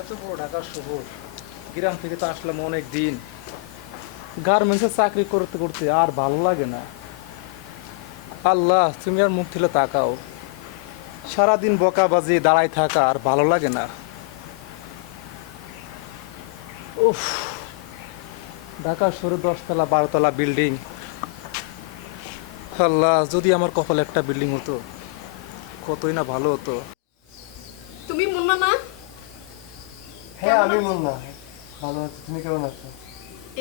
এত বড় ঢাকা শহর, গ্রাম থেকে তো আসলাম অনেক দিন। গার্মেন্টসে চাকরি করতে করতে আর ভালো লাগে না। আল্লাহ, তুমি আর মুখ তুলে তাকাও। সারাদিন বকা বাজিয়ে দাঁড়ায় থাকা আর ভালো লাগে না। উফ, ঢাকা শহরে 10 তলা 12 তলা বিল্ডিং। আল্লাহ, যদি আমার কপালে একটা বিল্ডিং হতো কতই না ভালো হতো। তুমি মুন্না না? হ্যাঁ, কেমন আমি আছো? মুন্না। ভালো আছি, তুমি কেমন আছো?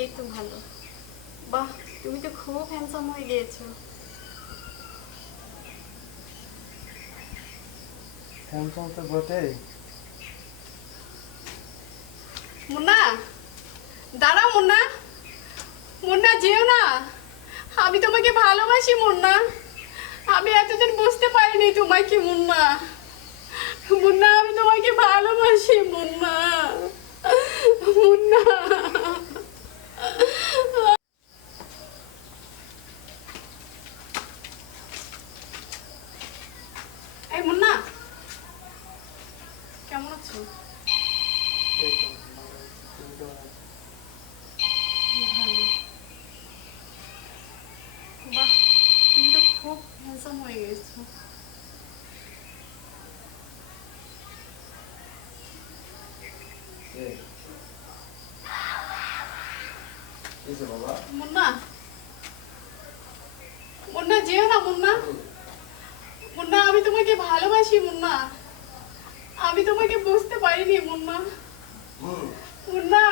এই তো ভালো। বাহ, তুমি তো খুব হ্যান্ডসাম হয়ে গিয়েছো। হ্যান্ডসাম তো বটেই। মুন্না, দাঁড়াও মুন্না। মুন্না, যেও না। আমি তোমাকে ভালোবাসি মুন্না। আমি এতদিন বুঝতে পারিনি তোমাকে মুন্না। মুন্না, আমি তোমাকে ভালোবাসি মুন্না। মুন্না। এই মুন্না, কেমন আছো? এই তো, ভালো আছি। তুমি কেমন আছো? ভালো। বাহ, তুমি তো খুব হ্যান্ডসাম হয়ে গেছো। মুন্না, মুন্না যেও না মুন্না। মুন্না, আমি তোমাকে ভালোবাসি মুন্না। আমি তোমাকে বুঝতে পারিনি মুন্না। মুন্না।